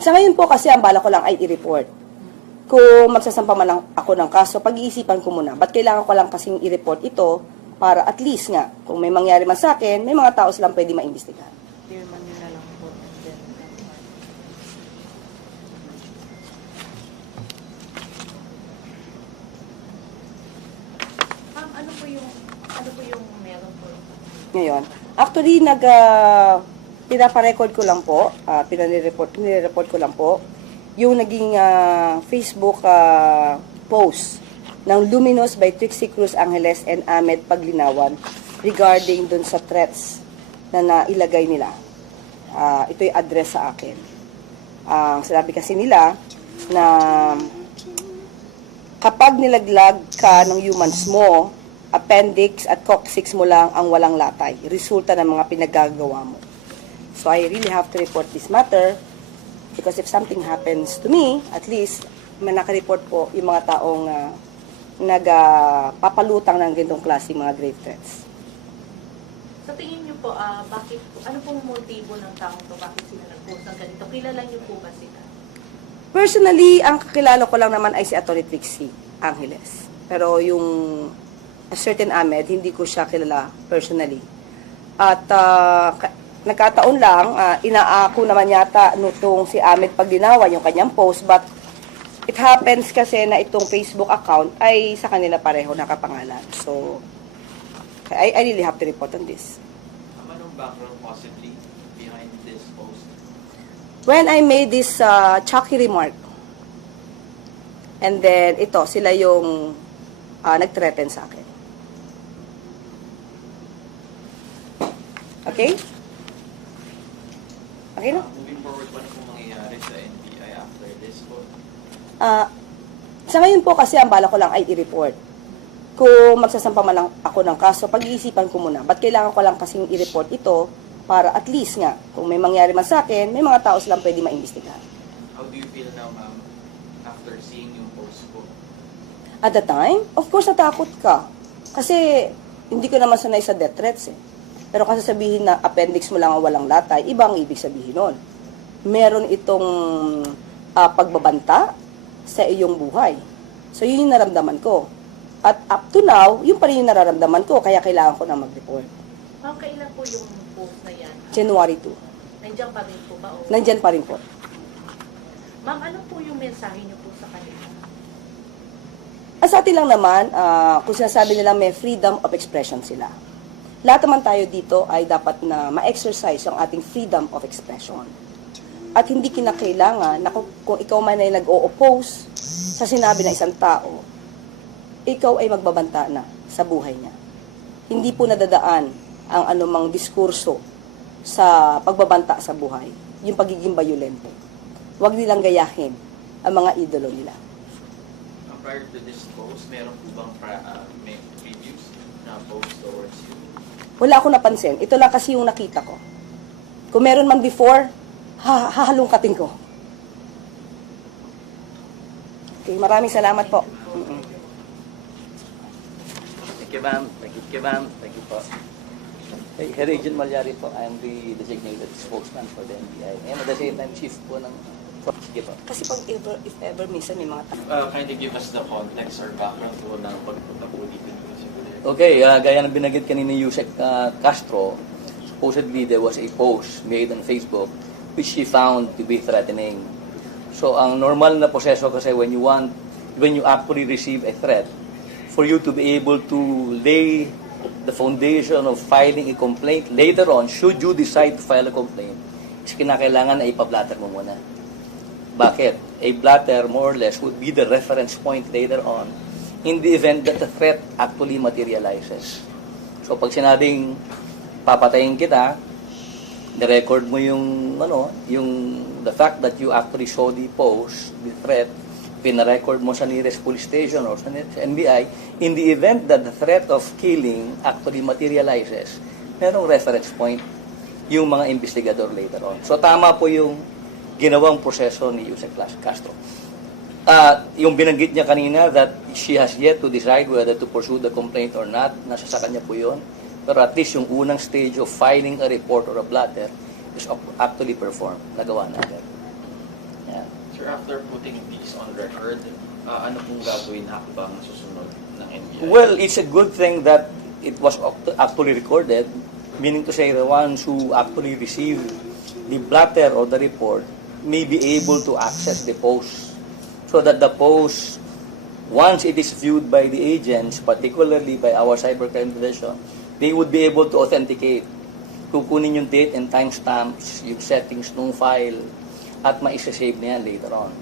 Sa ngayon po kasi ang bala ko lang ay i-report. Kung magsasampa man ako ng kaso, pag-iisipan ko muna. Ba't kailangan ko lang kasing i-report ito para at least nga, kung may mangyari man sa akin, may mga tao silang pwede maimbestigahan. Chairman nyo na lang po. Ano po yung meron po? Ngayon, actually, pinaparecord ko lang po, pinire-report ko lang po, yung naging Facebook post ng Luminous by Trixie Cruz Angeles and Ahmed Paglinawan regarding dun sa threats na nailagay nila. Ito yung address sa akin. Sinabi kasi nila na kapag nilaglag ka ng humans mo, appendix at coccyx mo lang ang walang latay. Resulta ng mga pinaggagawa mo. So I really have to report this matter because if something happens to me, at least may nakareport po yung mga taong nagpapalutang ng ganitong klaseng mga grave threats. Sa tingin niyo po, ano pong motibo ng taong to? Bakit sila nag-post ng ganito? Kilala niyo po ba sila? Personally, ang kakilala ko lang naman ay si Atty. Trixie Angeles. Pero yung a certain Ahmed, hindi ko siya kilala personally. At nagkataon lang, inaako naman yata nutong si Ahmed Paglinawan yung kanyang post, but it happens kasi na itong Facebook account ay sa kanila pareho nakapangalan. So, I really have to report on this. Anong background possibly behind this post? When I made this chucky remark, and then ito, sila yung nag-threaten sa akin. Okay? Okay na? Moving forward, ano pong mangyayari sa NBI after this vote? Sa ngayon po kasi ang bala ko lang ay i-report. Kung magsasampa man lang ako ng kaso, pag-iisipan ko muna. Ba't kailangan ko lang kasing i-report ito para at least nga, kung may mangyari man sa akin, may mga tao silang pwede maimbestigahan. How do you feel now, ma'am, after seeing yung post po? At the time, of course, natakot ka. Kasi hindi ko naman sanay sa death threats eh. Pero kasi sabihin na appendix mo lang ang walang latay, iba ang ibig sabihin nun. Meron itong pagbabanta sa iyong buhay. So, yun yung naramdaman ko. At up to now, yun pa rin yung nararamdaman ko, kaya kailangan ko na mag-report. Ma'am, kailan po yung post na yan? January 2. Nandiyan pa rin po ba? O? Nandyan pa rin po. Ma'am, ano po yung mensahe niyo po sa kanila? Sa atin lang naman, kung sinasabi nila may freedom of expression sila. Lahat naman tayo dito ay dapat na ma-exercise ang ating freedom of expression. At hindi kinakailangan na kung ikaw man ay nag-o-oppose sa sinabi ng isang tao, ikaw ay magbabanta na sa buhay niya. Hindi po nadadaan ang anumang diskurso sa pagbabanta sa buhay, yung pagiging bayolente. Huwag nilang gayahin ang mga idolo nila. Prior to this post, meron po bang may previews na post towards you? Wala akong napansin. Ito lang kasi yung nakita ko. Kung meron man before, hahalungkatin ko. Okay, maraming salamat po. Thank you, ma'am. Thank you, ma'am. Thank you po. Hey, Regent Malyari po. I am the designated spokesman for the NBI. And at the same time, chief po ng... Sige po. Kasi pag if ever minsan may mga Kindly give us the context or background po ng pagpunta po dito ni Okay, gaya ng binanggit kanina Yusek Castro, supposedly there was a post made on Facebook which she found to be threatening. So, ang normal na proseso kasi when you actually receive a threat, for you to be able to lay the foundation of filing a complaint later on, should you decide to file a complaint, is kinakailangan na ipablatter mo muna. Bakit? A blatter, more or less, would be the reference point later on in the event that the threat actually materializes. So, pag sinabing papatayin kita, ni-record mo yung, the fact that you actually saw the post, the threat, pina-record mo sa nearest police station or sa NBI, in the event that the threat of killing actually materializes, merong reference point yung mga investigador later on. So, tama po yung ginawang proseso ni Yusek Castro. Yung binanggit niya kanina that she has yet to decide whether to pursue the complaint or not, nasa sa kanya po yun. Pero at least yung unang stage of filing a report or a blatter is actually performed. Nagawa natin. Yan. Sir, after putting these on record, ano pong gagawin hakbang susunod ng NBI? Well, it's a good thing that it was actually recorded, meaning to say the ones who actually received the blatter or the report may be able to access the post, so that the post, once it is viewed by the agents, particularly by our cybercrime division, they would be able to authenticate. Kukunin yung date and timestamps, yung settings ng file, at maisa-save na yan later on.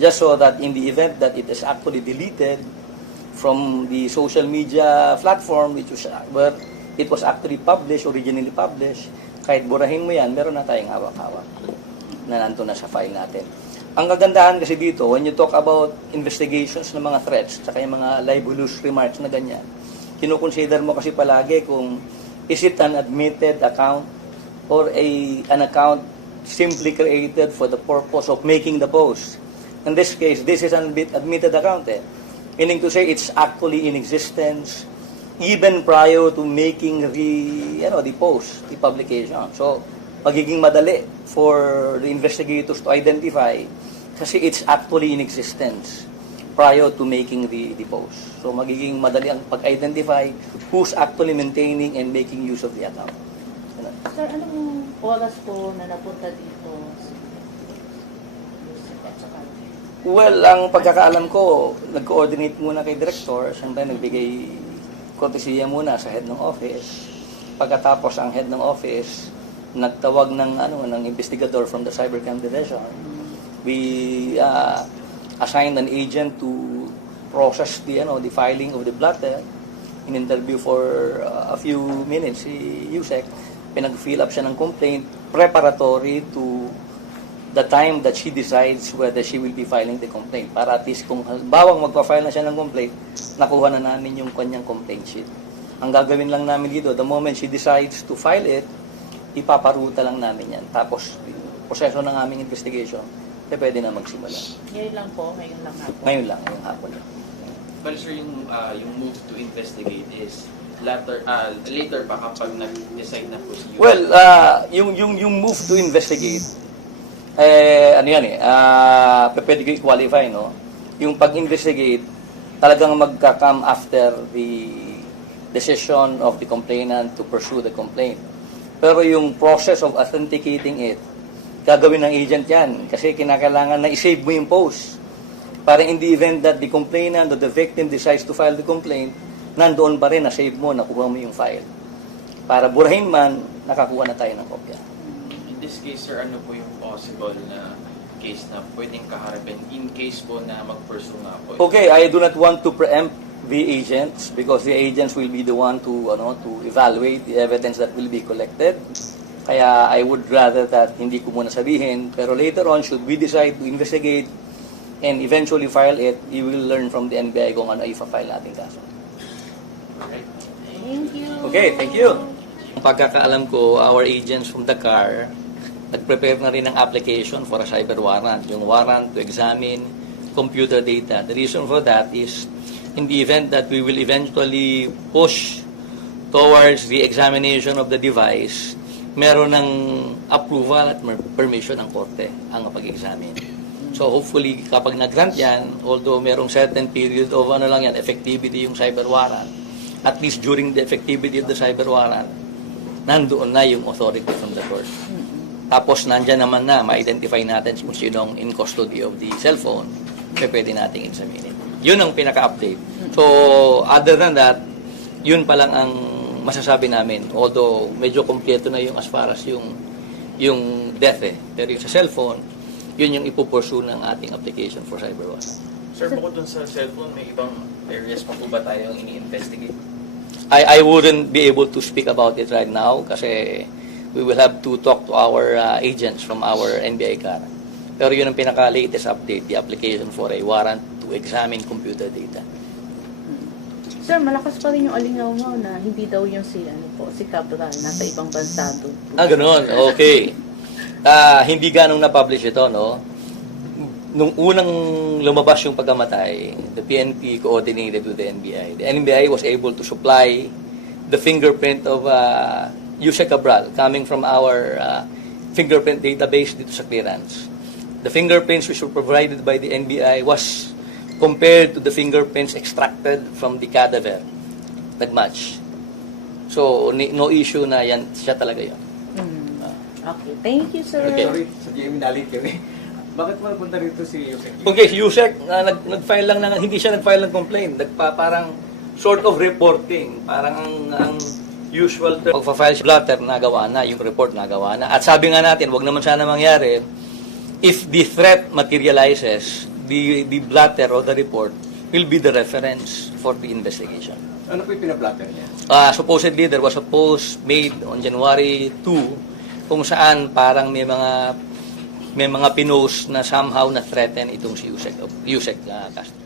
Just so that in the event that it is actually deleted from the social media platform which was, where it was actually published, originally published, kahit burahin mo yan, meron na tayong hawak-hawak na nandun na sa file natin. Ang kagandahan kasi dito, when you talk about investigations ng mga threats, tsaka yung mga libelous remarks na ganyan, kinukonsider mo kasi palagi kung is it an admitted account or an account simply created for the purpose of making the post. In this case, this is an admitted account. Meaning to say, it's actually in existence even prior to making the post, the publication. So, magiging madali for the investigators to identify kasi it's actually in existence prior to making the post. So, magiging madali ang pag-identify who's actually maintaining and making use of the account. Ganun. Sir, anong oras po na napunta dito? At saka, Well, ang pagkakaalam ko, nag-coordinate muna kay Director, siyempre nagbigay kortesiya muna sa head ng office. Pagkatapos ang head ng office, nagtawag ng investigator from the cybercrime division. We assigned an agent to process the filing of the blatter. In interview for a few minutes si Yusek, pinag-fill up siya ng complaint preparatory to the time that she decides whether she will be filing the complaint. Para at least kung bawang magpa-file na siya ng complaint, nakuha na namin yung kanyang complaint sheet. Ang gagawin lang namin dito, the moment she decides to file it, ipaparuta lang namin yan. Tapos, proseso ng aming investigation, pwede na magsimula. ngayon lang po, ngayon lang nga po. Ngayon lang, yung hapon lang. But sir, yung move to investigate is later pa kapag nag-decide na po si Well, yung move to investigate, pwede ko i-qualify, no? Yung pag-investigate, talagang magka-come after the decision of the complainant to pursue the complaint. Pero yung process of authenticating it, gagawin ng agent yan. Kasi kinakailangan na i-save mo yung post. Para in the event that the complainant or the victim decides to file the complaint, nandoon pa rin, na-save mo, nakuha mo yung file. Para burahin man, nakakuha na tayo ng kopya. In this case, sir, ano po yung possible na case na pwedeng kaharapin in case po na mag-pursue nga po? Okay, I do not want to preempt the agents because the agents will be the one to evaluate the evidence that will be collected. Kaya I would rather that hindi ko muna sabihin, pero later on, should we decide to investigate and eventually file it, you will learn from the NBI kung ano i-file natin kaso. Alright. Thank you. Okay, thank you. Ang pagkakaalam ko, our agents from the car, nag-prepare na rin ng application for a cyber warrant, yung warrant to examine computer data. The reason for that is, in the event that we will eventually push towards the examination of the device, meron ng approval at permission ng korte ang pag-examine. So hopefully, kapag nag-grant yan, although merong certain period of effectivity yung cyber warrant, at least during the effectivity of the cyber warrant, nandoon na yung authority from the court. Tapos nandyan naman na, ma-identify natin kung sinong in custody of the cellphone, pwede nating examine. Yun ang pinaka-update. So, other than that, yun pa lang ang masasabi namin. Although, medyo kompleto na yung as far as yung death Pero yung sa cellphone, yun yung ipupursue ng ating application for cyber warrant. Sir, bukod dun sa cellphone, may ibang areas pa po ba tayong ini-investigate? I wouldn't be able to speak about it right now kasi we will have to talk to our agents from our NBI car. Pero yun ang pinaka-latest update, the application for a warrant to examine computer data. Sir, malakas pa rin yung alingaw na hindi daw yung si Cabral nasa ibang bansa doon. Ganun. Okay. Hindi ganong na-publish ito, no? Nung unang lumabas yung pagkamatay, the PNP coordinated with the NBI. The NBI was able to supply the fingerprint of Yusek Cabral coming from our fingerprint database dito sa clearance. the fingerprints which were provided by the NBI was compared to the fingerprints extracted from the cadaver. Nag-match. So, no issue na yan, siya talaga yun. Okay, thank you, sir. Okay. Sorry, sa GMA nalit kami. Bakit mo napunta rito si Yusek? Okay, si Yusek, nag-file lang hindi siya nag-file ng complaint. Parang sort of reporting. Parang ang usual term. Pag-file siya blatter, nagawa na. Yung report, nagawa na. At sabi nga natin, wag naman sana mangyari, if the threat materializes, the blatter or the report will be the reference for the investigation. Ano po yung pinablatter niya? Supposedly, there was a post made on January 2 kung saan parang may mga pinost na somehow na threaten itong si Yusek Castro.